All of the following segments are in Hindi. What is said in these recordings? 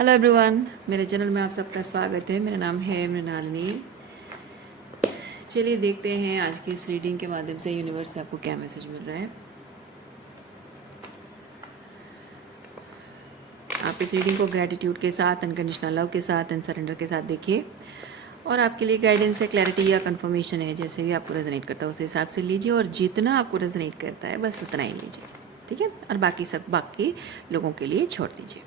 हेलो एवरीवन, मेरे चैनल में आप सबका स्वागत है। मेरा नाम है मृणालिनी। चलिए देखते हैं आज की इस रीडिंग के माध्यम से यूनिवर्स से आपको क्या मैसेज मिल रहा है। आप इस रीडिंग को ग्रैटिट्यूड के साथ, अनकंडीशनल लव के साथ एंड सरेंडर के साथ देखिए और आपके लिए गाइडेंस है, क्लैरिटी या कंफर्मेशन है, जैसे भी आपको रेजोनेट करता है उस हिसाब से लीजिए और जितना आपको रेजोनेट करता है बस उतना ही लीजिए, ठीक है। और बाकी लोगों के लिए छोड़ दीजिए।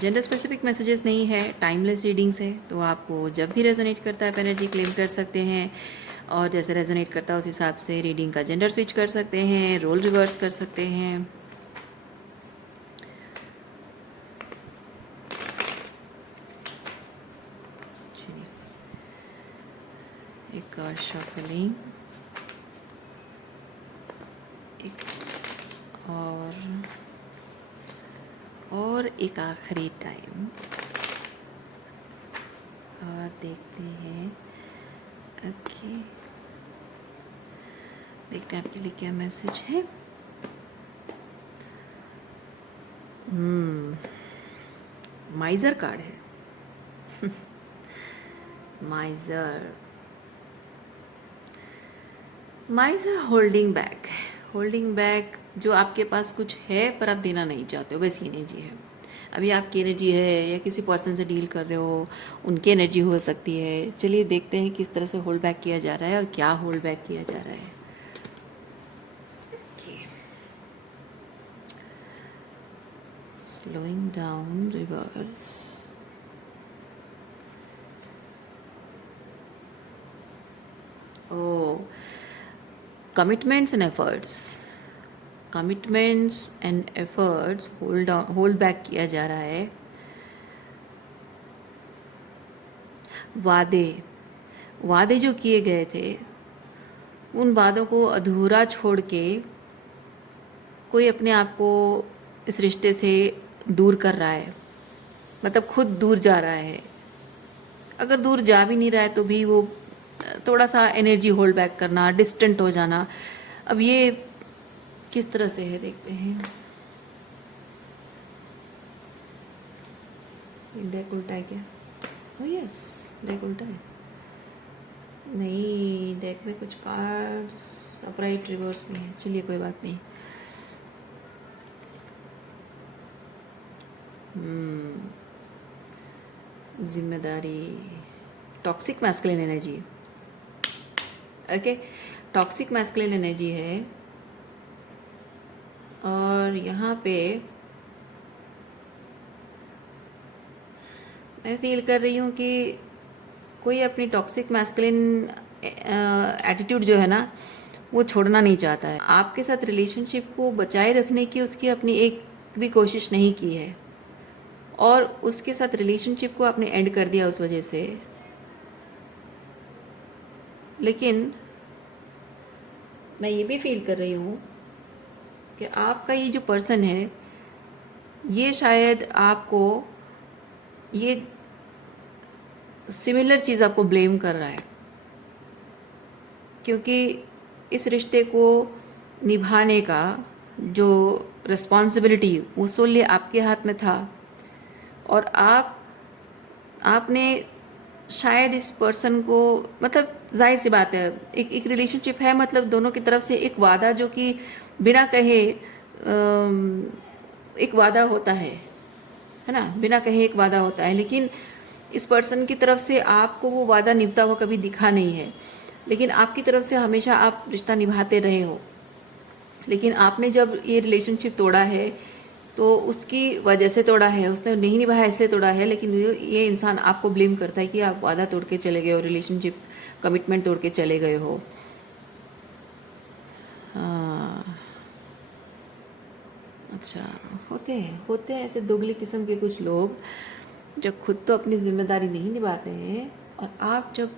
जेंडर स्पेसिफिक मैसेजेस नहीं है, टाइमलेस रीडिंग्स है, तो आपको जब भी रेजोनेट करता है आप एनर्जी क्लेम कर सकते हैं और जैसे रेजोनेट करता है उस हिसाब से रीडिंग का जेंडर स्विच कर सकते हैं, रोल रिवर्स कर सकते हैं। एक और शफलिंग, एक और एक आखिरी टाइम और देखते हैं। ओके, देखते हैं आपके लिए क्या मैसेज है। माइजर कार्ड है। माइजर होल्डिंग बैक जो आपके पास कुछ है पर आप देना नहीं चाहते हो, वैसी एनर्जी है। अभी आपकी एनर्जी है या किसी पर्सन से डील कर रहे हो, उनकी एनर्जी हो सकती है। चलिए देखते हैं किस तरह से होल्ड बैक किया जा रहा है और क्या होल्ड बैक किया जा रहा है। Slowing down, reverse. Oh, commitments and efforts hold back किया जा रहा है। वादे जो किए गए थे उन वादों को अधूरा छोड़ के कोई अपने आप को इस रिश्ते से दूर कर रहा है, मतलब खुद दूर जा रहा है। अगर दूर जा भी नहीं रहा है तो भी वो थोड़ा सा एनर्जी होल्ड बैक करना, डिस्टेंट हो जाना। अब ये किस तरह से है देखते हैं। डेक उल्टा है क्या? ओ यस, डेक उल्टा है। नहीं, डेक में कुछ कार्ड्स अपराइट रिवर्स में है। चलिए कोई बात नहीं। जिम्मेदारी, toxic masculine energy. Okay, toxic masculine energy है और यहाँ पे मैं फील कर रही हूँ कि कोई अपनी टॉक्सिक मैस्कुलिन एटीट्यूड जो है ना वो छोड़ना नहीं चाहता है। आपके साथ रिलेशनशिप को बचाए रखने की उसकी अपनी एक भी कोशिश नहीं की है और उसके साथ रिलेशनशिप को आपने एंड कर दिया उस वजह से। लेकिन मैं ये भी फील कर रही हूँ कि आपका ये जो पर्सन है ये शायद आपको ये सिमिलर चीज़ आपको ब्लेम कर रहा है, क्योंकि इस रिश्ते को निभाने का जो रिस्पॉन्सिबिलिटी वो सोल्ली आपके हाथ में था और आपने शायद इस पर्सन को, मतलब जाहिर सी बात है एक रिलेशनशिप है, मतलब दोनों की तरफ से एक वादा जो कि बिना कहे एक वादा होता है ना, बिना कहे एक वादा होता है। लेकिन इस पर्सन की तरफ से आपको वो वादा निभता हुआ कभी दिखा नहीं है, लेकिन आपकी तरफ से हमेशा आप रिश्ता निभाते रहे हो। लेकिन आपने जब ये रिलेशनशिप तोड़ा है तो उसकी वजह से तोड़ा है, उसने नहीं निभाया इसलिए तोड़ा है। लेकिन ये इंसान आपको ब्लेम करता है कि आप वादा तोड़ के चले गए हो, रिलेशनशिप कमिटमेंट तोड़ के चले गए हो। हाँ, अच्छा, होते हैं ऐसे दोगली किस्म के कुछ लोग जो खुद तो अपनी जिम्मेदारी नहीं निभाते हैं और आप जब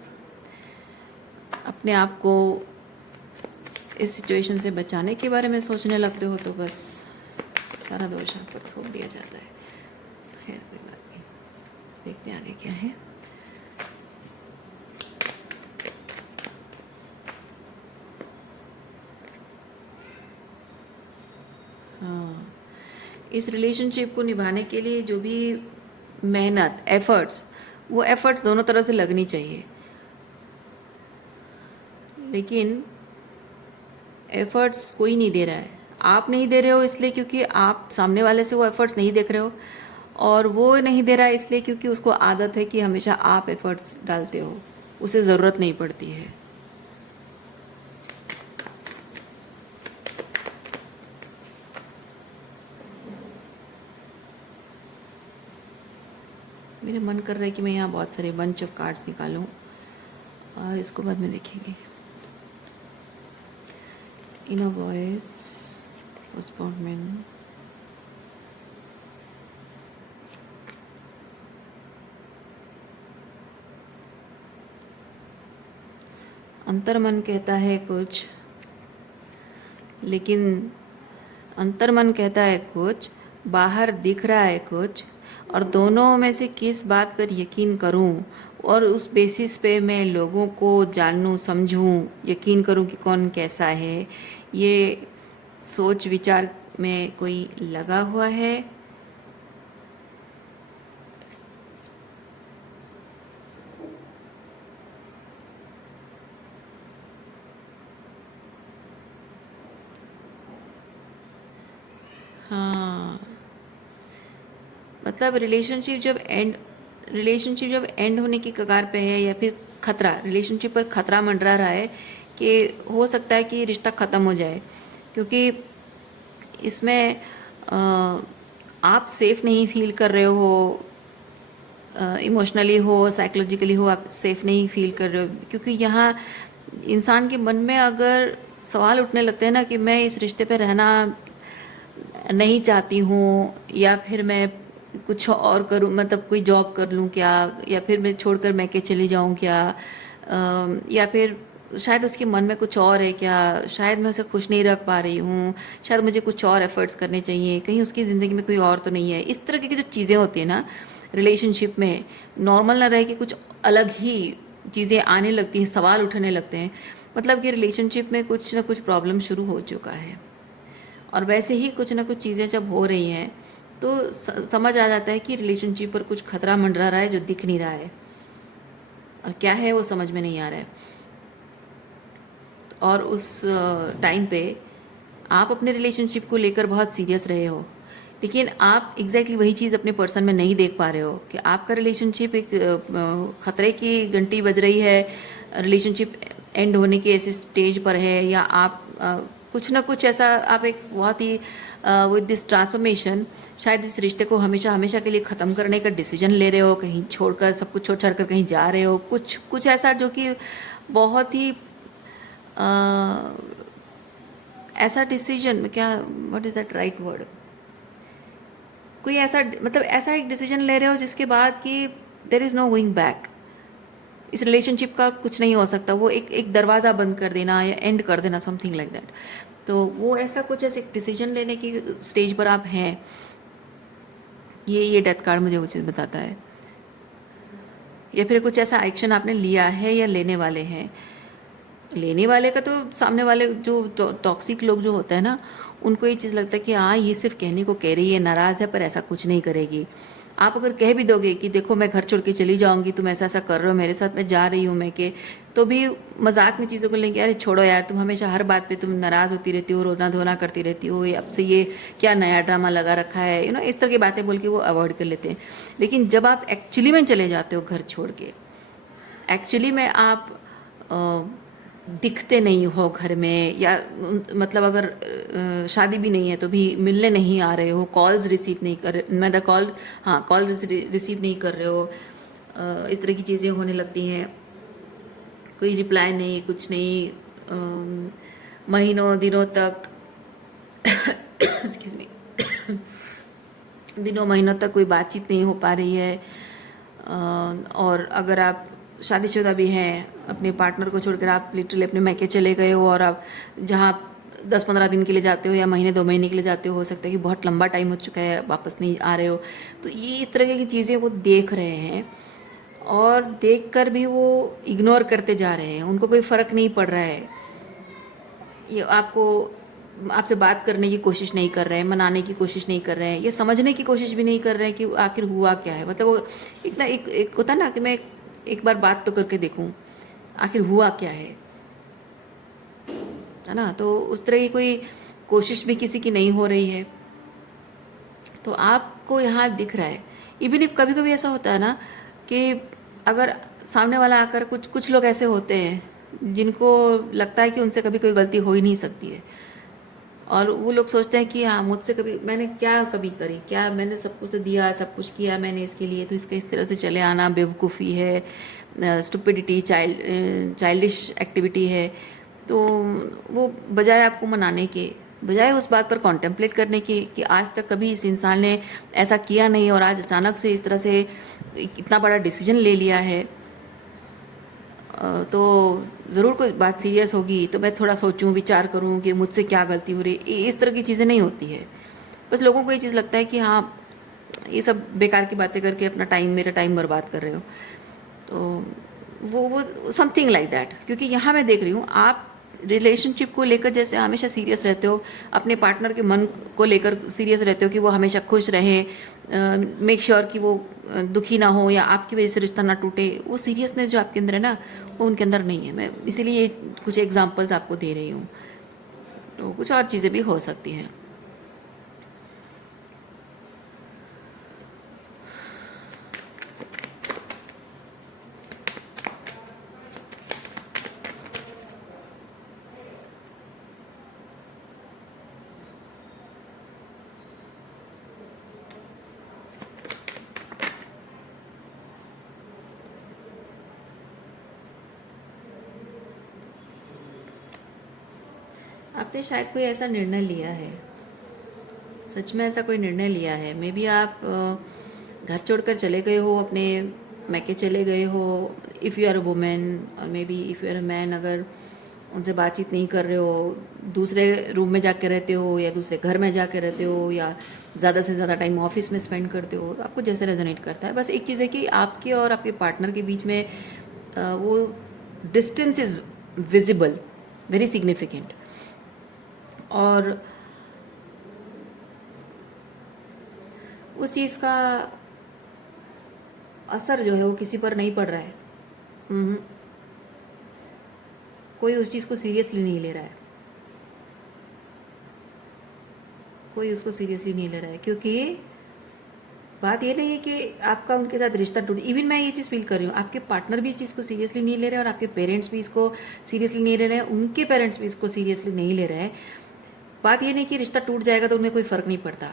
अपने आप को इस सिचुएशन से बचाने के बारे में सोचने लगते हो तो बस सारा दोष आप पर थोप दिया जाता है। खैर कोई बात नहीं, देखते हैं आगे क्या है। हाँ, इस रिलेशनशिप को निभाने के लिए जो भी मेहनत, एफर्ट्स, वो एफर्ट्स दोनों तरफ से लगनी चाहिए। लेकिन एफर्ट्स कोई नहीं दे रहा है। आप नहीं दे रहे हो इसलिए क्योंकि आप सामने वाले से वो एफर्ट्स नहीं देख रहे हो, और वो नहीं दे रहा है इसलिए क्योंकि उसको आदत है कि हमेशा आप एफर्ट्स डालते हो, उसे ज़रूरत नहीं पड़ती है। मेरा मन कर रहा है कि मैं यहाँ बहुत सारे बंच ऑफ कार्ड्स निकालूं, और इसको बाद में देखेंगे। इनर वॉइस, पोस्टपोनमेंट, अंतर्मन कहता है कुछ, लेकिन अंतर्मन कहता है कुछ, बाहर दिख रहा है कुछ, और दोनों में से किस बात पर यकीन करूं, और उस बेसिस पे मैं लोगों को जानूं, समझूं, यकीन करूं कि कौन कैसा है, ये सोच विचार में कोई लगा हुआ है। हाँ, मतलब रिलेशनशिप जब एंड होने की कगार पे है, या फिर खतरा, रिलेशनशिप पर खतरा मंडरा रहा है कि हो सकता है कि रिश्ता ख़त्म हो जाए, क्योंकि इसमें आप सेफ नहीं फील कर रहे हो, इमोशनली हो, साइकोलॉजिकली हो, आप सेफ नहीं फील कर रहे हो, क्योंकि यहाँ इंसान के मन में अगर सवाल उठने लगते हैं ना कि मैं इस रिश्ते पे रहना नहीं चाहती हूँ, या फिर मैं कुछ और करूँ, मतलब कोई जॉब कर लूँ क्या, या फिर मैं छोड़कर मैके चली जाऊँ क्या, या फिर शायद उसके मन में कुछ और है क्या, शायद मैं उसे खुश नहीं रख पा रही हूँ, शायद मुझे कुछ और एफर्ट्स करने चाहिए, कहीं उसकी ज़िंदगी में कोई और तो नहीं है। इस तरह की जो चीज़ें होती है ना रिलेशनशिप में, नॉर्मल ना रहे कि कुछ अलग ही चीज़ें आने लगती हैं, सवाल उठने लगते हैं, मतलब कि रिलेशनशिप में कुछ ना कुछ प्रॉब्लम शुरू हो चुका है। और वैसे ही कुछ ना कुछ चीज़ें जब हो रही हैं तो समझ आ जाता है कि रिलेशनशिप पर कुछ खतरा मंडरा रहा है जो दिख नहीं रहा है, और क्या है वो समझ में नहीं आ रहा है। और उस टाइम पे आप अपने रिलेशनशिप को लेकर बहुत सीरियस रहे हो, लेकिन आप एग्जैक्टली वही चीज़ अपने पर्सन में नहीं देख पा रहे हो कि आपका रिलेशनशिप एक खतरे की घंटी बज रही है, रिलेशनशिप एंड होने के ऐसे स्टेज पर है, या आप कुछ ना कुछ ऐसा, आप एक बहुत ही विद दिस ट्रांसफॉर्मेशन शायद इस रिश्ते को हमेशा हमेशा के लिए ख़त्म करने का डिसीजन ले रहे हो, कहीं छोड़कर, सब कुछ छोड़ छाड़ कर कहीं जा रहे हो, कुछ कुछ ऐसा जो कि बहुत ही ऐसा डिसीजन, क्या, what is that right word, कोई ऐसा, मतलब ऐसा एक डिसीजन ले रहे हो जिसके बाद कि there is no going back, इस रिलेशनशिप का कुछ नहीं हो सकता, वो एक दरवाज़ा बंद कर देना या एंड कर देना, समथिंग लाइक दैट। तो वो ऐसा कुछ ऐसे डिसीजन लेने की स्टेज पर आप हैं, ये डेथ कार्ड मुझे वो चीज़ बताता है। या फिर कुछ ऐसा एक्शन आपने लिया है या लेने वाले हैं। लेने वाले का तो सामने वाले जो टॉक्सिक लोग जो होता है ना, उनको ये चीज़ लगता है कि हाँ ये सिर्फ कहने को कह रही है, नाराज़ है, पर ऐसा कुछ नहीं करेगी। आप अगर कह भी दोगे कि देखो मैं घर छोड़ के चली जाऊंगी, तुम ऐसा ऐसा कर रहे हो मेरे साथ, मैं जा रही हूँ मैं के, तो भी मजाक में चीज़ों को लेंगे, अरे छोड़ो यार, तुम हमेशा हर बात पे तुम नाराज़ होती रहती हो, रोना धोना करती रहती हो, अब से ये क्या नया ड्रामा लगा रखा है, इस तरह की बातें बोल के वो अवॉइड कर लेते हैं। लेकिन जब आप एक्चुअली में चले जाते हो घर छोड़ के, एक्चुअली में आप दिखते नहीं हो घर में, या मतलब अगर शादी भी नहीं है तो भी मिलने नहीं आ रहे हो, कॉल्स रिसीव नहीं कर, मतलब कॉल रिसीव नहीं कर रहे हो, इस तरह की चीज़ें होने लगती हैं, कोई रिप्लाई नहीं, कुछ नहीं, महीनों दिनों तक एक्सक्यूज मी दिनों महीनों तक कोई बातचीत नहीं हो पा रही है। और अगर आप शादीशुदा भी हैं, अपने पार्टनर को छोड़कर आप लिटरली अपने मैके चले गए हो, और आप जहाँ 10-15 दिन के लिए जाते हो या महीने 2 महीने के लिए जाते हो सकता है कि बहुत लंबा टाइम हो चुका है, वापस नहीं आ रहे हो, तो ये इस तरह की चीज़ें वो देख रहे हैं, और देख कर भी वो इग्नोर करते जा रहे हैं, उनको कोई फ़र्क नहीं पड़ रहा है। ये आपको आपसे बात करने की कोशिश नहीं कर रहे हैं, मनाने की कोशिश नहीं कर रहे हैं, या समझने की कोशिश भी नहीं कर रहे हैं कि आखिर हुआ क्या है। मतलब वो इतना एक होता है ना कि मैं एक बार बात तो करके देखूं आखिर हुआ क्या है ना। तो उस तरह की कोई कोशिश भी किसी की नहीं हो रही है। तो आपको यहाँ दिख रहा है। इवन इफ कभी कभी ऐसा होता है ना कि अगर सामने वाला आकर कुछ कुछ लोग ऐसे होते हैं जिनको लगता है कि उनसे कभी कोई गलती हो ही नहीं सकती है, और वो लोग सोचते हैं कि हाँ मुझसे कभी मैंने क्या कभी करी, क्या मैंने सब कुछ तो दिया, सब कुछ किया मैंने इसके लिए, तो इसका इस तरह से चले आना बेवकूफ़ी है, स्टुपिडिटी, चाइल्डिश एक्टिविटी है। तो वो बजाय आपको मनाने के, बजाय उस बात पर कॉन्टेम्पलेट करने के कि आज तक कभी इस इंसान ने ऐसा किया नहीं और आज अचानक से इस तरह से इतना बड़ा डिसीजन ले लिया है, तो ज़रूर कोई बात सीरियस होगी, तो मैं थोड़ा सोचूं, विचार करूं कि मुझसे क्या गलती हो रही। इस तरह की चीज़ें नहीं होती है। बस लोगों को ये चीज़ लगता है कि हाँ ये सब बेकार की बातें करके अपना टाइम, मेरा टाइम बर्बाद कर रहे हो। तो वो समथिंग लाइक दैट। क्योंकि यहाँ मैं देख रही हूँ आप रिलेशनशिप को लेकर जैसे हमेशा सीरियस रहते हो, अपने पार्टनर के मन को लेकर सीरियस रहते हो कि वो हमेशा खुश रहे, मेक श्योर कि वो दुखी ना हो या आपकी वजह से रिश्ता ना टूटे। वो सीरियसनेस जो आपके अंदर है ना, वो उनके अंदर नहीं है। मैं इसीलिए ये कुछ एग्जांपल्स आपको दे रही हूँ। तो कुछ और चीज़ें भी हो सकती हैं। आपने शायद कोई ऐसा निर्णय लिया है, सच में ऐसा कोई निर्णय लिया है। मे बी आप घर छोड़कर चले गए हो, अपने मैके चले गए हो, if you are a women, और maybe if you are a man, अगर उनसे बातचीत नहीं कर रहे हो, दूसरे रूम में जाके रहते हो या दूसरे घर में जाके रहते हो, या ज़्यादा से ज़्यादा टाइम ऑफिस में स्पेंड करते हो, तो आपको जैसे रेजोनेट करता है। बस एक चीज़ है कि आपके और आपके पार्टनर के बीच में वो distance is visible, very significant. और उस चीज़ का असर जो है वो किसी पर नहीं पड़ रहा है। हम्म, कोई उस चीज़ को सीरियसली नहीं ले रहा है, कोई उसको सीरियसली नहीं ले रहा है। क्योंकि बात ये नहीं है कि आपका उनके साथ रिश्ता टूट, इवन मैं ये चीज़ फील कर रही हूँ, आपके पार्टनर भी इस चीज़ को सीरियसली नहीं ले रहे हैं और आपके पेरेंट्स भी इसको सीरियसली नहीं ले रहे हैं, उनके पेरेंट्स भी इसको सीरियसली नहीं ले रहे हैं। बात ये नहीं कि रिश्ता टूट जाएगा तो उन्हें कोई फ़र्क नहीं पड़ता।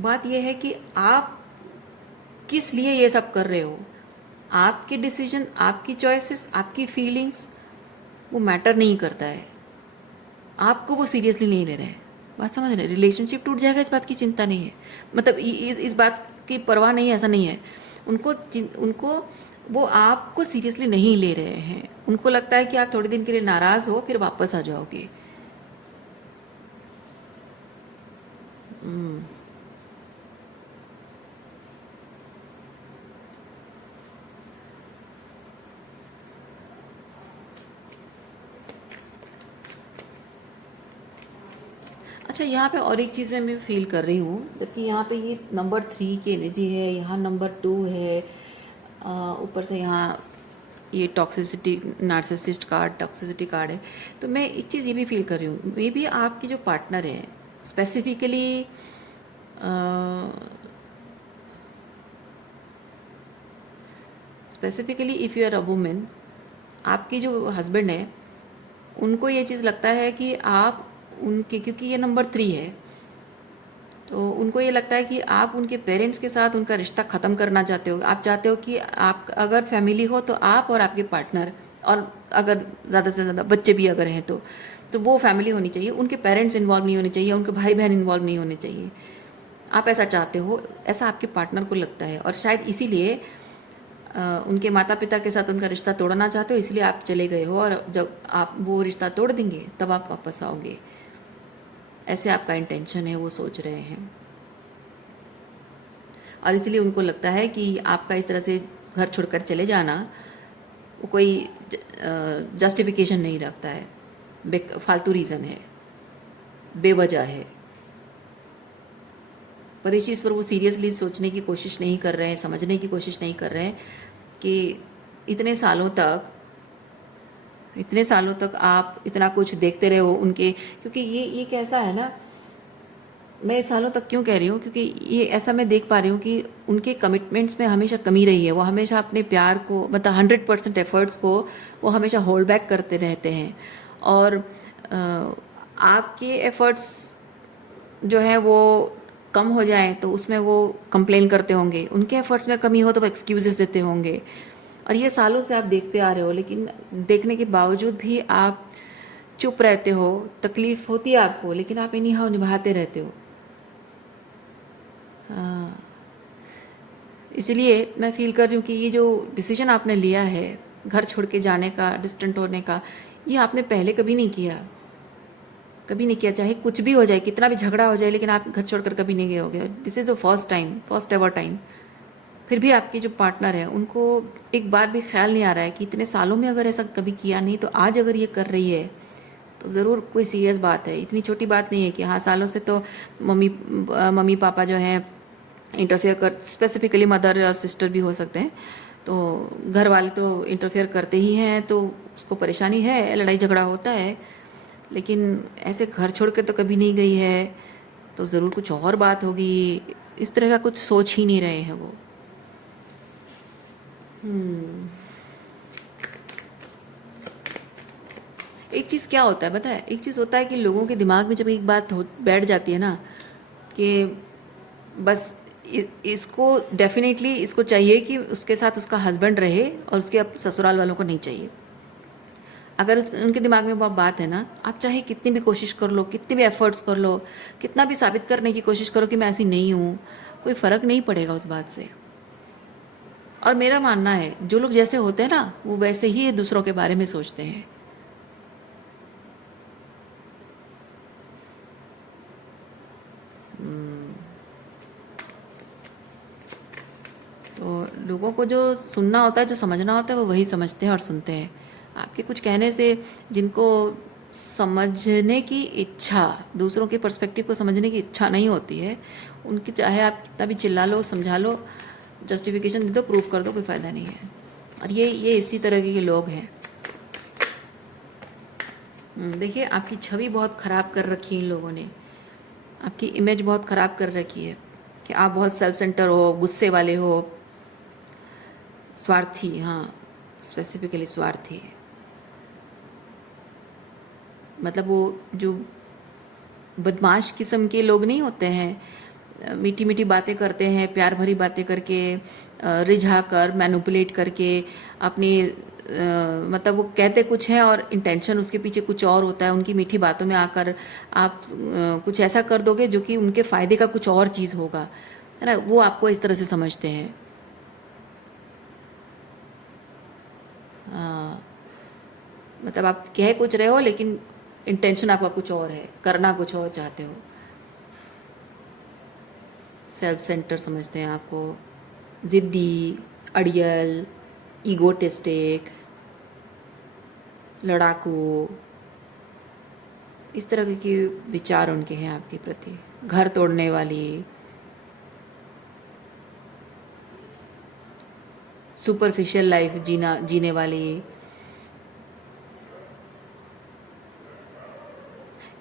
बात यह है कि आप किस लिए ये सब कर रहे हो। आपके डिसीजन, आपकी चॉइसेस, आपकी फीलिंग्स, वो मैटर नहीं करता है। आपको वो सीरियसली नहीं ले रहे हैं। बात समझ रहे हैं? रिलेशनशिप टूट जाएगा इस बात की चिंता नहीं है, मतलब इस बात की परवाह नहीं है, ऐसा नहीं है। उनको उनको वो आपको सीरियसली नहीं ले रहे हैं। उनको लगता है कि आप थोड़े दिन के लिए नाराज़ हो फिर वापस आ जाओगे। अच्छा, यहाँ पे और एक चीज़ मैं फील कर रही हूँ, जबकि यहाँ पे ये नंबर 3 की एनर्जी है, यहाँ नंबर 2 है, ऊपर से यहाँ ये toxicity, narcissist card, toxicity card है। तो मैं एक चीज़ ये भी फील कर रही हूँ, मे बी आपकी जो पार्टनर है specifically if you are a women, आपकी जो हस्बैंड है उनको ये चीज़ लगता है कि आप उनके, क्योंकि ये नंबर 3 है, तो उनको ये लगता है कि आप उनके पेरेंट्स के साथ उनका रिश्ता ख़त्म करना चाहते हो। आप चाहते हो कि आप अगर फैमिली हो तो आप और आपके पार्टनर, और अगर ज़्यादा से ज़्यादा बच्चे भी अगर हैं तो वो फैमिली होनी चाहिए। उनके पेरेंट्स इन्वॉल्व नहीं होने चाहिए, उनके भाई बहन इन्वॉल्व नहीं होने चाहिए। आप ऐसा चाहते हो, ऐसा आपके पार्टनर को लगता है, और शायद इसीलिए उनके माता पिता के साथ उनका रिश्ता तोड़ना चाहते हो, इसलिए आप चले गए हो। और जब आप वो रिश्ता तोड़ देंगे तब आप वापस आओगे, ऐसे आपका इंटेंशन है, वो सोच रहे हैं। और इसलिए उनको लगता है कि आपका इस तरह से घर छोड़कर चले जाना वो कोई जस्टिफिकेशन नहीं रखता है, फालतू रीज़न है। बेवजह है, पर इस चीज़ पर वो सीरियसली सोचने की कोशिश नहीं कर रहे हैं, समझने की कोशिश नहीं कर रहे हैं कि इतने सालों तक आप इतना कुछ देखते रहे हो उनके, क्योंकि ये कैसा है ना, मैं सालों तक क्यों कह रही हूँ, क्योंकि ये ऐसा मैं देख पा रही हूँ कि उनके कमिटमेंट्स में हमेशा कमी रही है। वो हमेशा अपने प्यार को, मतलब 100% एफर्ट्स को वो हमेशा होल्ड बैक करते रहते हैं, और आपके एफर्ट्स जो है वो कम हो जाएं तो उसमें वो कंप्लेन करते होंगे, उनके एफर्ट्स में कमी हो तो वो एक्सक्यूजेस देते होंगे। और ये सालों से आप देखते आ रहे हो, लेकिन देखने के बावजूद भी आप चुप रहते हो। तकलीफ होती है आपको, लेकिन आप इन्हीं हाव निभाते रहते हो। हाँ, इसलिए मैं फील कर रही हूँ कि ये जो डिसीजन आपने लिया है घर छोड़ के जाने का, डिस्टेंट होने का, ये आपने पहले कभी नहीं किया, कभी नहीं किया। चाहे कुछ भी हो जाए, कितना भी झगड़ा हो जाए, लेकिन आप घर छोड़कर कभी नहीं गए होगे। This is the first time, first ever time. फिर भी आपके जो पार्टनर है उनको एक बार भी ख्याल नहीं आ रहा है कि इतने सालों में अगर ऐसा कभी किया नहीं तो आज अगर ये कर रही है तो ज़रूर कोई सीरियस बात है। इतनी छोटी बात नहीं है कि हाँ, सालों से तो मम्मी पापा जो हैं इंटरफेयर कर, स्पेसिफिकली मदर और सिस्टर भी हो सकते हैं, तो घर वाले तो इंटरफेयर करते ही हैं, तो उसको परेशानी है, लड़ाई झगड़ा होता है। लेकिन ऐसे घर छोड़ के तो कभी नहीं गई है, तो ज़रूर कुछ और बात होगी। इस तरह का कुछ सोच ही नहीं रहे हैं वो। एक चीज़ क्या होता है पता है, एक चीज़ होता है कि लोगों के दिमाग में जब एक बात बैठ जाती है ना कि बस इसको डेफिनेटली इसको चाहिए कि उसके साथ उसका हस्बैंड रहे और उसके अब ससुराल वालों को नहीं चाहिए। अगर उनके दिमाग में वो बात है ना, आप चाहे कितनी भी कोशिश कर लो, कितने भी एफर्ट्स कर लो, कितना भी साबित करने की कोशिश करो कि मैं ऐसी नहीं हूँ, कोई फ़र्क नहीं पड़ेगा उस बात से। और मेरा मानना है जो लोग जैसे होते हैं ना वो वैसे ही दूसरों के बारे में सोचते हैं। तो लोगों को जो सुनना होता है, जो समझना होता है, वो वही समझते हैं और सुनते हैं। आपके कुछ कहने से जिनको समझने की इच्छा, दूसरों के पर्सपेक्टिव को समझने की इच्छा नहीं होती है, उनकी चाहे आप कितना भी चिल्ला लो, समझा लो, जस्टिफिकेशन दे दो, प्रूफ कर दो, कोई फ़ायदा नहीं है। और ये इसी तरह के लोग हैं। देखिए, आपकी छवि बहुत ख़राब कर रखी है इन लोगों ने, आपकी इमेज बहुत ख़राब कर रखी है कि आप बहुत सेल्फ सेंटर हो, गुस्से वाले हो, स्वार्थी। हाँ, स्पेसिफिकली स्वार्थी। मतलब वो जो बदमाश किस्म के लोग नहीं होते हैं, मीठी मीठी बातें करते हैं, प्यार भरी बातें करके, रिझा कर, मैनिपुलेट करके अपनी मतलब वो कहते कुछ हैं और इंटेंशन उसके पीछे कुछ और होता है। उनकी मीठी बातों में आकर आप कुछ ऐसा कर दोगे जो कि उनके फ़ायदे का कुछ और चीज़ होगा, है ना। वो आपको इस तरह से समझते हैं। हाँ, मतलब आप कह कुछ रहे हो लेकिन इंटेंशन आपका कुछ और है, करना कुछ और चाहते हो। सेल्फ सेंटर समझते हैं आपको, ज़िद्दी, अड़ियल, ईगोटिस्टिक, लड़ाकू, इस तरह के विचार उनके हैं आपके प्रति। घर तोड़ने वाली, सुपरफिशियल लाइफ जीने वाली।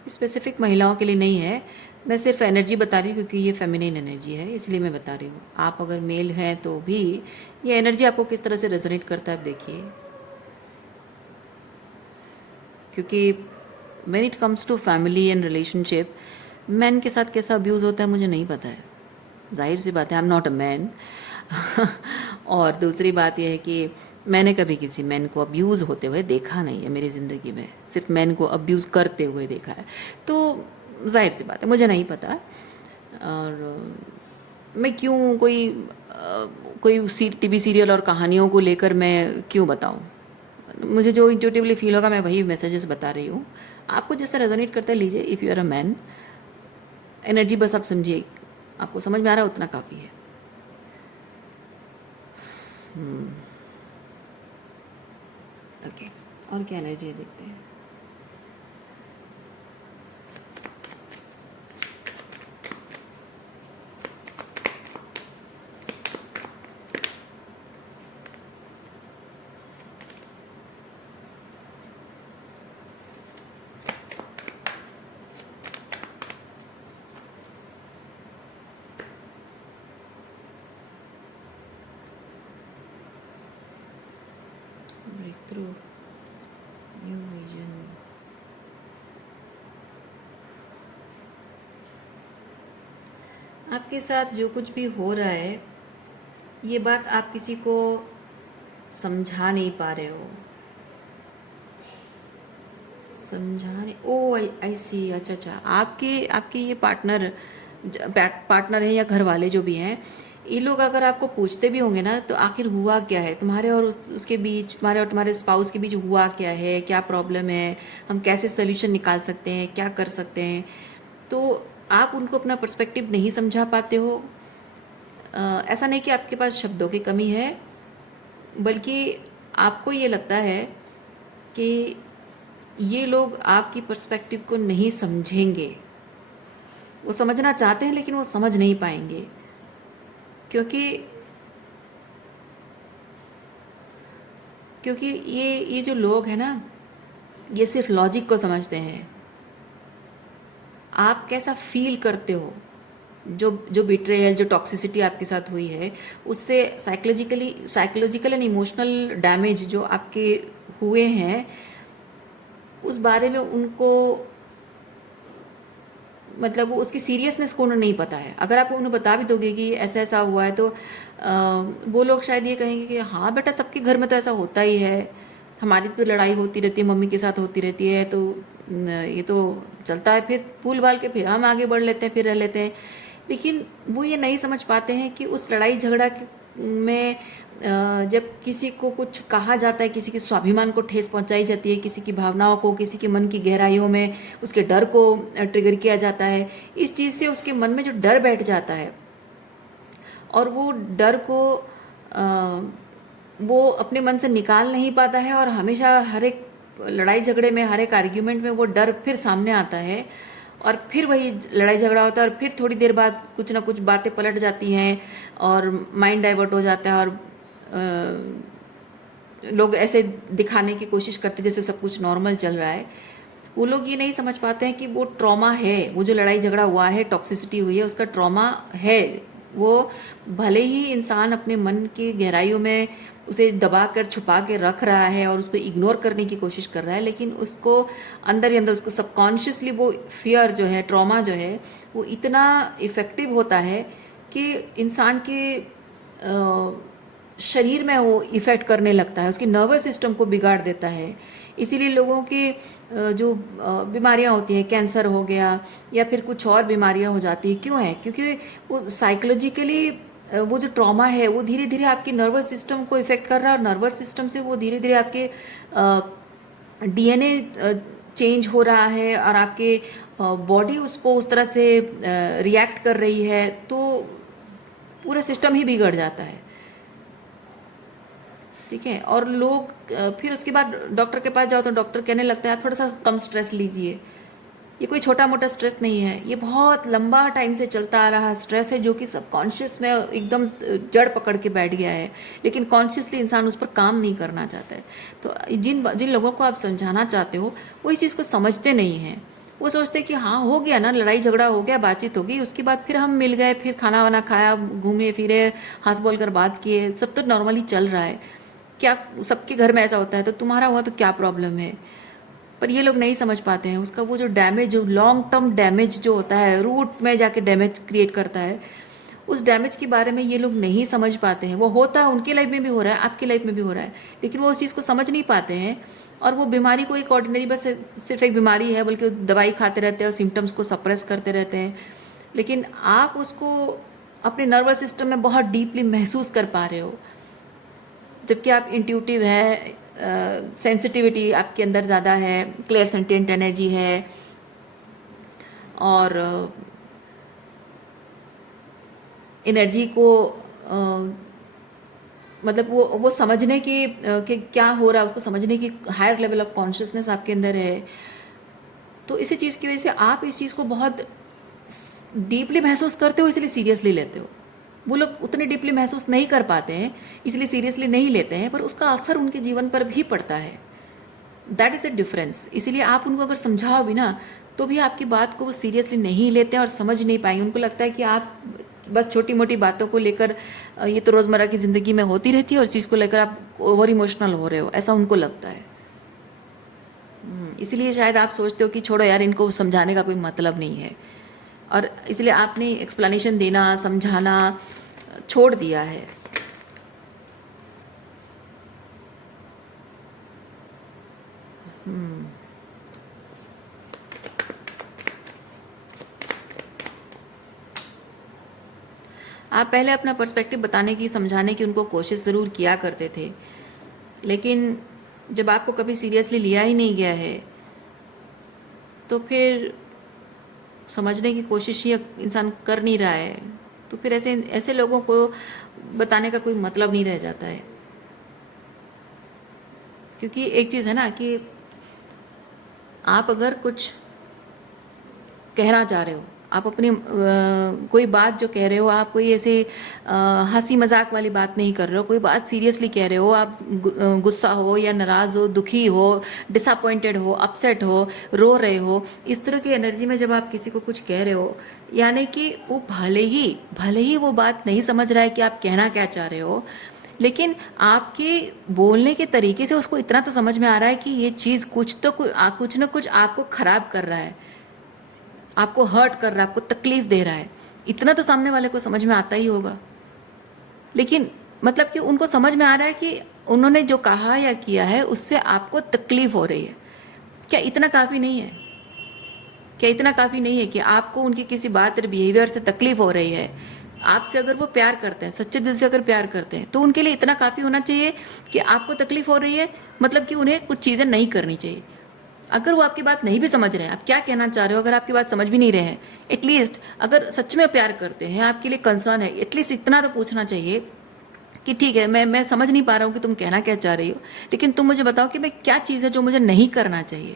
स्पेसिफिक महिलाओं के लिए नहीं है, मैं सिर्फ एनर्जी बता रही हूँ क्योंकि ये फेमिनिन एनर्जी है, इसलिए मैं बता रही हूँ। आप अगर मेल हैं तो भी ये एनर्जी आपको किस तरह से रेजोनेट करता है आप देखिए। क्योंकि when it comes to family and relationship, man के साथ कैसा अब्यूज़ होता है मुझे नहीं पता है, जाहिर सी बात है, I am not a man. और दूसरी बात यह है कि मैंने कभी किसी मैन को अब्यूज़ होते हुए देखा नहीं है मेरी ज़िंदगी में, सिर्फ मैन को अब्यूज़ करते हुए देखा है। तो जाहिर सी बात है मुझे नहीं पता। और मैं क्यों कोई टीवी सीरियल और कहानियों को लेकर मैं क्यों बताऊं। मुझे जो इंट्यूटिवली फील होगा मैं वही मैसेजेस बता रही हूँ। आपको जैसा रेजोनेट करता है लीजिए। If you are a man, energy बस आप समझिए, आपको समझ में आ रहा है उतना काफ़ी है। ओके, और क्या एनर्जी है देखते हैं। Through new vision. आपके साथ जो कुछ भी हो रहा है, ये बात आप किसी को समझा नहीं पा रहे हो। समझाने, ओ आई सी, अच्छा अच्छा, आपके आपके ये पार्टनर है या घर वाले जो भी हैं, ये लोग अगर आपको पूछते भी होंगे ना, तो आखिर हुआ क्या है तुम्हारे और उसके बीच, तुम्हारे और तुम्हारे स्पाउस के बीच हुआ क्या है, क्या प्रॉब्लम है, हम कैसे सोल्यूशन निकाल सकते हैं, क्या कर सकते हैं, तो आप उनको अपना पर्सपेक्टिव नहीं समझा पाते हो। ऐसा नहीं कि आपके पास शब्दों की कमी है, बल्कि आपको ये लगता है कि ये लोग आपकी पर्सपेक्टिव को नहीं समझेंगे। वो समझना चाहते हैं लेकिन वो समझ नहीं पाएंगे, क्योंकि क्योंकि ये जो लोग हैं ना, ये सिर्फ लॉजिक को समझते हैं। आप कैसा फील करते हो, जो जो बिट्रेयल, जो टॉक्सिसिटी आपके साथ हुई है, उससे साइकोलॉजिकल एंड इमोशनल डैमेज जो आपके हुए हैं, उस बारे में उनको, मतलब वो उसकी सीरियसनेस को उन्हें नहीं पता है। अगर आप उन्हें बता भी दोगे कि ऐसा ऐसा हुआ है, तो वो लोग शायद ये कहेंगे कि हाँ बेटा, सबके घर में तो ऐसा होता ही है, हमारी तो लड़ाई होती रहती है, मम्मी के साथ होती रहती है, तो ये तो चलता है, फिर भूल भाल के फिर हम आगे बढ़ लेते हैं, फिर रह लेते हैं। लेकिन वो ये नहीं समझ पाते हैं कि उस लड़ाई झगड़ा में जब किसी को कुछ कहा जाता है, किसी के स्वाभिमान को ठेस पहुंचाई जाती है, किसी की भावनाओं को, किसी के मन की गहराइयों में उसके डर को ट्रिगर किया जाता है, इस चीज़ से उसके मन में जो डर बैठ जाता है, और वो डर को वो अपने मन से निकाल नहीं पाता है, और हमेशा हर एक लड़ाई झगड़े में, हर एक आर्ग्यूमेंट में वो डर फिर सामने आता है, और फिर वही लड़ाई झगड़ा होता है, और फिर थोड़ी देर बाद कुछ ना कुछ बातें पलट जाती हैं और माइंड डाइवर्ट हो जाता है, और लोग ऐसे दिखाने की कोशिश करते जैसे सब कुछ नॉर्मल चल रहा है। वो लोग ये नहीं समझ पाते हैं कि वो ट्रॉमा है, वो जो लड़ाई झगड़ा हुआ है, टॉक्सिसिटी हुई है, उसका ट्रॉमा है। वो भले ही इंसान अपने मन की गहराइयों में उसे दबा कर छुपा के रख रहा है और उसको इग्नोर करने की कोशिश कर रहा है, लेकिन उसको अंदर ही अंदर, उसको सबकॉन्शियसली वो फियर जो है, ट्रॉमा जो है, वो इतना इफेक्टिव होता है कि इंसान के शरीर में वो इफ़ेक्ट करने लगता है, उसकी नर्वस सिस्टम को बिगाड़ देता है। इसीलिए लोगों की जो बीमारियां होती हैं, कैंसर हो गया या फिर कुछ और बीमारियां हो जाती है, क्यों है? क्योंकि वो साइकोलॉजिकली वो जो ट्रॉमा है, वो धीरे धीरे आपकी नर्वस सिस्टम को इफ़ेक्ट कर रहा है, और नर्वस सिस्टम से वो धीरे धीरे आपके डीएनए चेंज हो रहा है, और आपके बॉडी उसको उस तरह से रिएक्ट कर रही है, तो पूरा सिस्टम ही बिगड़ जाता है। ठीक है, और लोग फिर उसके बाद डॉक्टर के पास जाओ तो डॉक्टर कहने लगता है आप थोड़ा सा कम स्ट्रेस लीजिए। ये कोई छोटा मोटा स्ट्रेस नहीं है, ये बहुत लंबा टाइम से चलता आ रहा स्ट्रेस है, जो कि सबकॉन्शियस में एकदम जड़ पकड़ के बैठ गया है, लेकिन कॉन्शियसली इंसान उस पर काम नहीं करना चाहता है। तो जिन जिन लोगों को आप समझाना चाहते हो, वो इस चीज़ को समझते नहीं हैं। वो सोचते हैं कि हाँ हो गया ना, लड़ाई झगड़ा हो गया, बातचीत हो गई, उसके बाद फिर हम मिल गए, फिर खाना वाना खाया, घूमे फिरे, हंस बोल कर बात किए, सब तो नॉर्मली चल रहा है। क्या सबके घर में ऐसा होता है? तो तुम्हारा हुआ तो क्या प्रॉब्लम है? पर ये लोग नहीं समझ पाते हैं उसका वो जो डैमेज, जो लॉन्ग टर्म डैमेज जो होता है, रूट में जाके डैमेज क्रिएट करता है, उस डैमेज के बारे में ये लोग नहीं समझ पाते हैं। वो होता है, उनकी लाइफ में भी हो रहा है, आपकी लाइफ में भी हो रहा है, लेकिन वो उस चीज़ को समझ नहीं पाते हैं, और वो बीमारी को एक ऑर्डिनरी, बस सिर्फ एक बीमारी है, बल्कि दवाई खाते रहते हैं और सिम्टम्स को सप्रेस करते रहते हैं। लेकिन आप उसको अपने नर्वस सिस्टम में बहुत डीपली महसूस कर पा रहे हो, जबकि आप इंट्यूटिव है, सेंसिटिविटी आपके अंदर ज़्यादा है, क्लियर सेंटेंट एनर्जी है, और एनर्जी को मतलब वो समझने की कि क्या हो रहा है, उसको समझने की हायर लेवल ऑफ कॉन्शियसनेस आपके अंदर है। तो इसी चीज़ की वजह से आप इस चीज़ को बहुत डीपली महसूस करते हो, इसलिए सीरियसली लेते हो। वो लोग उतने डीपली महसूस नहीं कर पाते हैं, इसलिए सीरियसली नहीं लेते हैं, पर उसका असर उनके जीवन पर भी पड़ता है। That is the difference. इसीलिए आप उनको अगर समझाओ भी ना, तो भी आपकी बात को वो सीरियसली नहीं लेते हैं और समझ नहीं पाएंगे। उनको लगता है कि आप बस छोटी मोटी बातों को लेकर ये तो रोज़मर्रा की ज़िंदगी में होती रहती है और इस चीज़ को लेकर आप ओवर इमोशनल हो रहे हो, ऐसा उनको लगता है। इसीलिए शायद आप सोचते हो कि छोड़ो यार, इनको समझाने का कोई मतलब नहीं है, और इसलिए आपने एक्सप्लेनेशन देना, समझाना छोड़ दिया है। आप पहले अपना पर्सपेक्टिव बताने की, समझाने की उनको कोशिश ज़रूर किया करते थे, लेकिन जब आपको कभी सीरियसली लिया ही नहीं गया है तो फिर समझने की कोशिश ही इंसान कर नहीं रहा है, तो फिर ऐसे ऐसे लोगों को बताने का कोई मतलब नहीं रह जाता है। क्योंकि एक चीज़ है ना कि आप अगर कुछ कहना चाह रहे हो, आप अपनी कोई बात जो कह रहे हो, आप कोई ऐसे हंसी मजाक वाली बात नहीं कर रहे हो, कोई बात सीरियसली कह रहे हो, आप गुस्सा हो या नाराज़ हो, दुखी हो, डिसअपॉइंटेड हो, अपसेट हो, रो रहे हो, इस तरह की एनर्जी में जब आप किसी को कुछ कह रहे हो, यानी कि वो भले ही वो बात नहीं समझ रहा है कि आप कहना क्या चाह रहे हो, लेकिन आपके बोलने के तरीके से उसको इतना तो समझ में आ रहा है कि ये चीज़ कुछ ना कुछ आपको ख़राब कर रहा है, आपको हर्ट कर रहा है, आपको तकलीफ दे रहा है। इतना तो सामने वाले को समझ में आता ही होगा। लेकिन मतलब कि उनको समझ में आ रहा है कि उन्होंने जो कहा या किया है उससे आपको तकलीफ हो रही है। क्या इतना काफ़ी नहीं है? क्या इतना काफ़ी नहीं है कि आपको उनकी किसी बात और बिहेवियर से तकलीफ हो रही है? आपसे अगर वो प्यार करते हैं, सच्चे दिल से अगर प्यार करते हैं, तो उनके लिए इतना काफ़ी होना चाहिए कि आपको तकलीफ हो रही है, मतलब कि उन्हें कुछ चीज़ें नहीं करनी चाहिए। अगर वो आपकी बात नहीं भी समझ रहे हैं, आप क्या कहना चाह रहे हो, अगर आपकी बात समझ भी नहीं रहे हैं, एटलीस्ट अगर सच में प्यार करते हैं, आपके लिए कंसर्न है, एटलीस्ट इतना तो पूछना चाहिए कि ठीक है, मैं समझ नहीं पा रहा हूँ कि तुम कहना क्या चाह रही हो, लेकिन तुम मुझे बताओ कि मैं क्या चीज़ है जो मुझे नहीं करना चाहिए,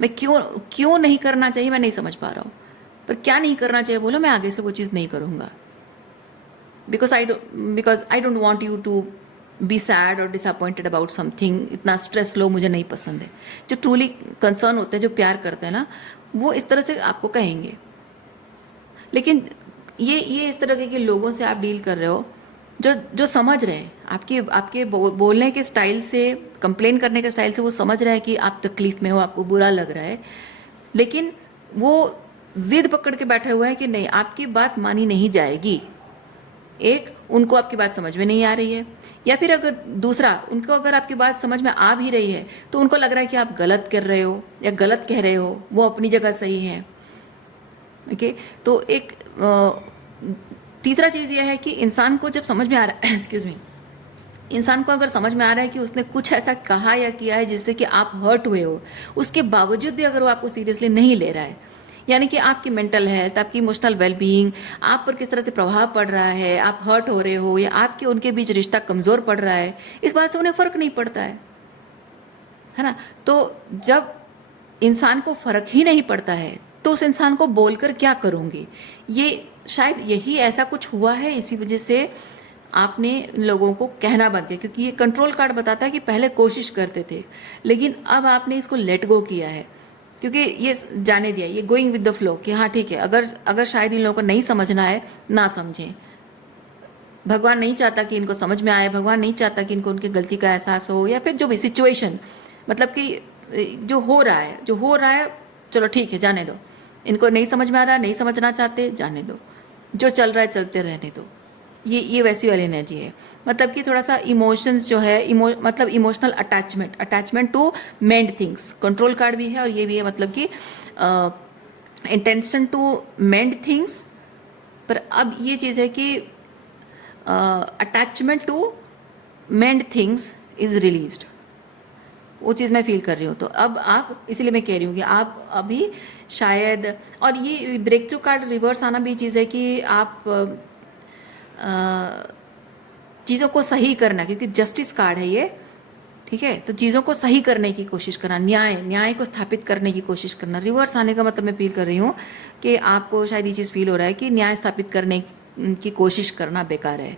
मैं क्यों नहीं करना चाहिए, मैं नहीं समझ पा रहा हूँ, पर क्या नहीं करना चाहिए बोलो, मैं आगे से वो चीज़ नहीं करूँगा। Because I don't want you to be sad और डिसअपॉइंटेड अबाउट समथिंग, इतना स्ट्रेस लो मुझे नहीं पसंद है। जो ट्रूली कंसर्न होते हैं, जो प्यार करते हैं ना, वो इस तरह से आपको कहेंगे। लेकिन ये इस तरह के लोगों से आप डील कर रहे हो जो समझ रहे हैं आपके बोलने के स्टाइल से, कंप्लेन करने के स्टाइल से वो समझ रहे हैं कि आप तकलीफ में हो, आपको बुरा लग रहा है, लेकिन वो जिद पकड़ के बैठे हुए हैं कि नहीं, आपकी बात मानी नहीं जाएगी। एक, उनको आपकी बात समझ में नहीं आ रही है, या फिर अगर दूसरा, उनको अगर आपकी बात समझ में आ भी रही है तो उनको लग रहा है कि आप गलत कर रहे हो या गलत कह रहे हो, वो अपनी जगह सही है। ओके, तो एक तीसरा चीज़ यह है कि इंसान को जब समझ में आ रहा है एक्सक्यूज मी, इंसान को अगर समझ में आ रहा है कि उसने कुछ ऐसा कहा या किया है जिससे कि आप हर्ट हुए हो, उसके बावजूद भी अगर वो आपको सीरियसली नहीं ले रहा है, यानी कि आपकी मेंटल हेल्थ, आपकी इमोशनल वेलबींग, आप पर किस तरह से प्रभाव पड़ रहा है, आप हर्ट हो रहे हो या आपके उनके बीच रिश्ता कमज़ोर पड़ रहा है, इस बात से उन्हें फ़र्क नहीं पड़ता है ना। तो जब इंसान को फ़र्क ही नहीं पड़ता है तो उस इंसान को बोलकर क्या करूँगी? ये शायद यही ऐसा कुछ हुआ है, इसी वजह से आपने लोगों को कहना बंद किया, क्योंकि ये कंट्रोल कार्ड बताता है कि पहले कोशिश करते थे, लेकिन अब आपने इसको लेट गो किया है, क्योंकि ये जाने दिया, ये गोइंग विद द फ्लो कि हाँ ठीक है, अगर शायद इन लोगों को नहीं समझना है, ना समझें। भगवान नहीं चाहता कि इनको समझ में आए, भगवान नहीं चाहता कि इनको उनकी गलती का एहसास हो, या फिर जो भी सिचुएशन, मतलब कि जो हो रहा है चलो ठीक है, जाने दो, इनको नहीं समझ में आ रहा है, नहीं समझना चाहते, जाने दो, जो चल रहा है चलते रहने दो। ये वैसी वाली एनर्जी है, मतलब कि थोड़ा सा इमोशंस जो है, मतलब emotional attachment to mend things, control card भी है और ये भी है, मतलब कि इंटेंशन टू मेंड थिंग्स। पर अब ये चीज़ है कि attachment to mend things is released, वो चीज़ मैं फील कर रही हूँ। तो अब आप, इसीलिए मैं कह रही हूँ कि आप अभी शायद, और ये ब्रेक थ्रू कार्ड रिवर्स आना भी चीज़ है कि आप चीज़ों को सही करना, क्योंकि जस्टिस कार्ड है ये, ठीक है, तो चीज़ों को सही करने की कोशिश करना, न्याय को स्थापित करने की कोशिश करना। रिवर्स आने का मतलब मैं फील कर रही हूँ कि आपको शायद ये चीज़ फील हो रहा है कि न्याय स्थापित करने की कोशिश करना बेकार है,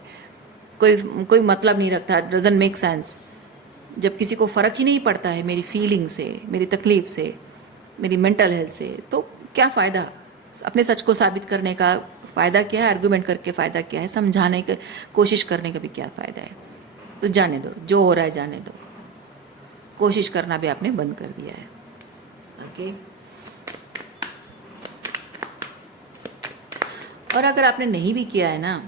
कोई मतलब नहीं रखता, डजंट मेक सेंस। जब किसी को फ़र्क ही नहीं पड़ता है मेरी फीलिंग से, मेरी तकलीफ से, मेरी मेंटल हेल्थ से, तो क्या फ़ायदा अपने सच को साबित करने का, फ़ायदा क्या है, आर्गूमेंट करके फ़ायदा क्या है, समझाने की कोशिश करने का भी क्या फ़ायदा है। तो जाने दो, जो हो रहा है जाने दो, कोशिश करना भी आपने बंद कर दिया है। ओके। और अगर आपने नहीं भी किया है ना,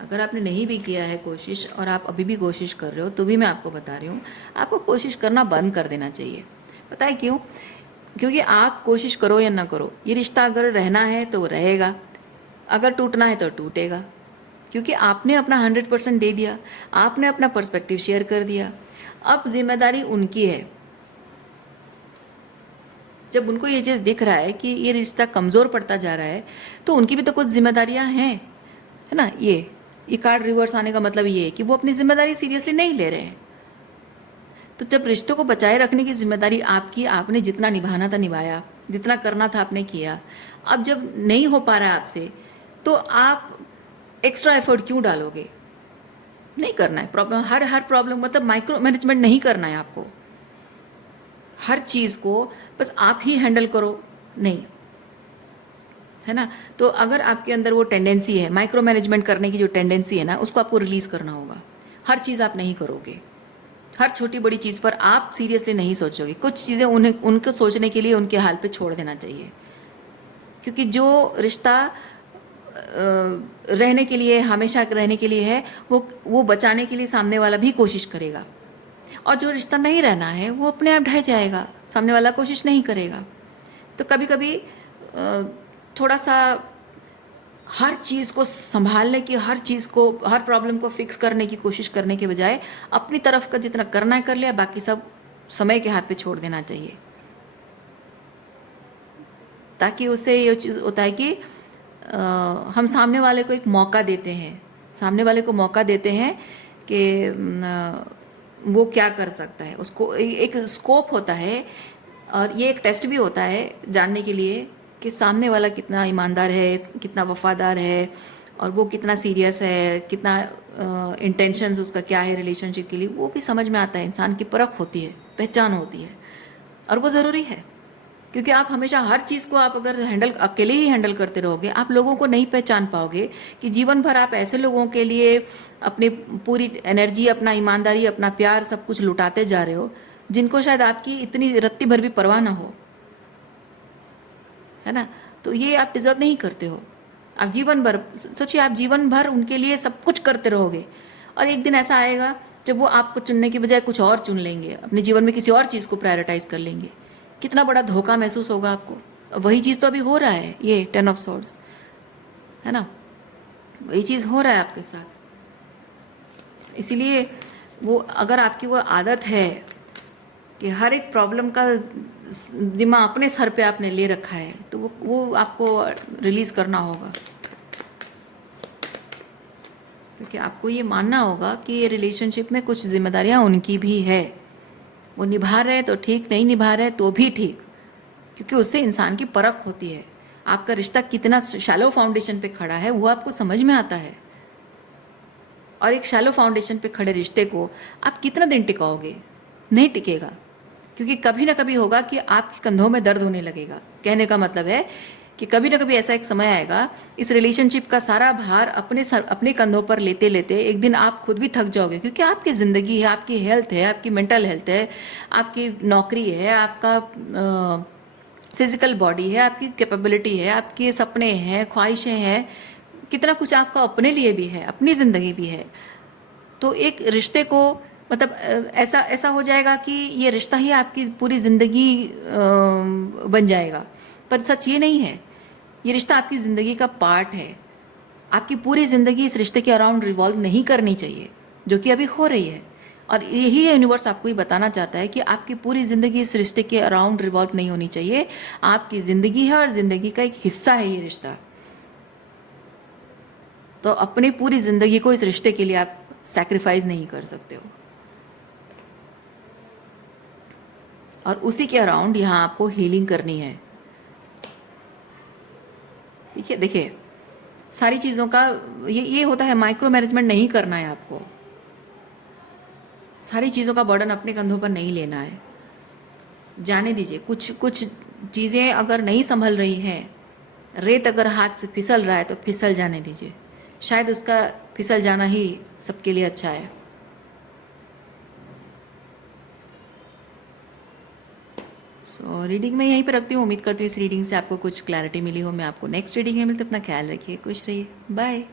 अगर आपने नहीं भी किया है कोशिश और आप अभी भी कोशिश कर रहे हो, तो भी मैं आपको बता रही हूँ, आपको कोशिश करना बंद कर देना चाहिए। पता है क्यों? क्योंकि आप कोशिश करो या ना करो, ये रिश्ता अगर रहना है तो रहेगा, अगर टूटना है तो टूटेगा। क्योंकि आपने अपना 100% दे दिया, आपने अपना पर्सपेक्टिव शेयर कर दिया। अब जिम्मेदारी उनकी है। जब उनको ये चीज़ दिख रहा है कि ये रिश्ता कमज़ोर पड़ता जा रहा है, तो उनकी भी तो कुछ जिम्मेदारियां हैं, है ना। ये कार्ड रिवर्स आने का मतलब ये है कि वो अपनी जिम्मेदारी सीरियसली नहीं ले रहे हैं। तो जब रिश्तों को बचाए रखने की जिम्मेदारी आपकी, आपने जितना निभाना था निभाया, जितना करना था आपने किया। अब जब नहीं हो पा रहा है आपसे, तो आप एक्स्ट्रा एफर्ट क्यों डालोगे? नहीं करना है। प्रॉब्लम हर प्रॉब्लम मतलब माइक्रो मैनेजमेंट नहीं करना है आपको। हर चीज़ को बस आप ही हैंडल करो, नहीं, है ना। तो अगर आपके अंदर वो टेंडेंसी है, माइक्रो मैनेजमेंट करने की जो टेंडेंसी है ना, उसको आपको रिलीज करना होगा। हर चीज़ आप नहीं करोगे, हर छोटी बड़ी चीज़ पर आप सीरियसली नहीं सोचोगे। कुछ चीज़ें उनको सोचने के लिए उनके हाल पे छोड़ देना चाहिए। क्योंकि जो रिश्ता रहने के लिए, हमेशा रहने के लिए है, वो बचाने के लिए सामने वाला भी कोशिश करेगा। और जो रिश्ता नहीं रहना है, वो अपने आप ढह जाएगा, सामने वाला कोशिश नहीं करेगा। तो कभी कभी थोड़ा सा हर चीज़ को संभालने की, हर चीज़ को, हर प्रॉब्लम को फिक्स करने की कोशिश करने के बजाय अपनी तरफ का जितना करना है कर लिया, बाकी सब समय के हाथ पे छोड़ देना चाहिए। ताकि उससे ये चीज़ होता है कि हम सामने वाले को एक मौका देते हैं, सामने वाले को मौका देते हैं कि वो क्या कर सकता है। उसको एक स्कोप होता है, और ये एक टेस्ट भी होता है जानने के लिए कि सामने वाला कितना ईमानदार है, कितना वफादार है, और वो कितना सीरियस है, कितना इंटेंशंस उसका क्या है रिलेशनशिप के लिए। वो भी समझ में आता है। इंसान की परख होती है, पहचान होती है, और वो ज़रूरी है। क्योंकि आप हमेशा हर चीज़ को आप अगर अकेले ही हैंडल करते रहोगे, आप लोगों को नहीं पहचान पाओगे कि जीवन भर आप ऐसे लोगों के लिए अपनी पूरी एनर्जी, अपना ईमानदारी, अपना प्यार, सब कुछ लुटाते जा रहे हो, जिनको शायद आपकी इतनी रत्ती भर भी परवाह ना हो, है ना। तो ये आप डिजर्व नहीं करते हो। आप जीवन भर सोचिए, आप जीवन भर उनके लिए सब कुछ करते रहोगे, और एक दिन ऐसा आएगा जब वो आपको चुनने की बजाय कुछ और चुन लेंगे, अपने जीवन में किसी और चीज़ को प्रायोरिटाइज कर लेंगे। कितना बड़ा धोखा महसूस होगा आपको। और वही चीज़ तो अभी हो रहा है, ये 10 ऑफ सॉर्ड्स, है ना, वही चीज़ हो रहा है आपके साथ। इसीलिए वो, अगर आपकी वो आदत है कि हर एक प्रॉब्लम का जिम्मा अपने सर पे आपने ले रखा है, तो वो आपको रिलीज करना होगा। क्योंकि आपको ये मानना होगा कि ये रिलेशनशिप में कुछ जिम्मेदारियां उनकी भी है। वो निभा रहे तो ठीक, नहीं निभा रहे तो भी ठीक, क्योंकि उससे इंसान की परख होती है। आपका रिश्ता कितना शैलो फाउंडेशन पे खड़ा है वो आपको समझ में आता है। और एक शैलो फाउंडेशन पे खड़े रिश्ते को आप कितना दिन टिकाओगे? नहीं टिकेगा। क्योंकि कभी ना कभी होगा कि आपके कंधों में दर्द होने लगेगा। कहने का मतलब है कि कभी ना कभी ऐसा एक समय आएगा, इस रिलेशनशिप का सारा भार अपने कंधों पर लेते लेते एक दिन आप खुद भी थक जाओगे। क्योंकि आपकी ज़िंदगी है, आपकी हेल्थ है, आपकी मेंटल हेल्थ है, आपकी नौकरी है, आपका फिजिकल बॉडी है, आपकी कैपेबिलिटी है, आपके सपने हैं, ख्वाहिशें हैं, कितना कुछ आपका अपने लिए भी है, अपनी ज़िंदगी भी है। तो एक रिश्ते को मतलब ऐसा ऐसा हो जाएगा कि ये रिश्ता ही आपकी पूरी ज़िंदगी बन जाएगा। पर सच ये नहीं है। ये रिश्ता आपकी ज़िंदगी का पार्ट है। आपकी पूरी ज़िंदगी इस रिश्ते के अराउंड रिवॉल्व नहीं करनी चाहिए, जो कि अभी हो रही है। और यही यूनिवर्स आपको ये बताना चाहता है कि आपकी पूरी ज़िंदगी इस रिश्ते के अराउंड रिवॉल्व नहीं होनी चाहिए। आपकी ज़िंदगी है और ज़िंदगी का एक हिस्सा है ये रिश्ता। तो अपनी पूरी ज़िंदगी को इस रिश्ते के लिए आप सैक्रिफाइस नहीं कर सकते हो। और उसी के अराउंड यहाँ आपको हीलिंग करनी है। देखिए देखिए, सारी चीज़ों का ये होता है, माइक्रो मैनेजमेंट नहीं करना है आपको। सारी चीज़ों का बर्डन अपने कंधों पर नहीं लेना है। जाने दीजिए। कुछ कुछ चीज़ें अगर नहीं संभल रही है रेत अगर हाथ से फिसल रहा है तो फिसल जाने दीजिए, शायद उसका फिसल जाना ही सबके लिए अच्छा है। सो रीडिंग मैं यहीं पर रखती हूँ। उम्मीद करती हूँ इस रीडिंग से आपको कुछ क्लैरिटी मिली हो। मैं आपको नेक्स्ट रीडिंग में मिलते, अपना ख्याल रखिए, खुश रहिए, बाय।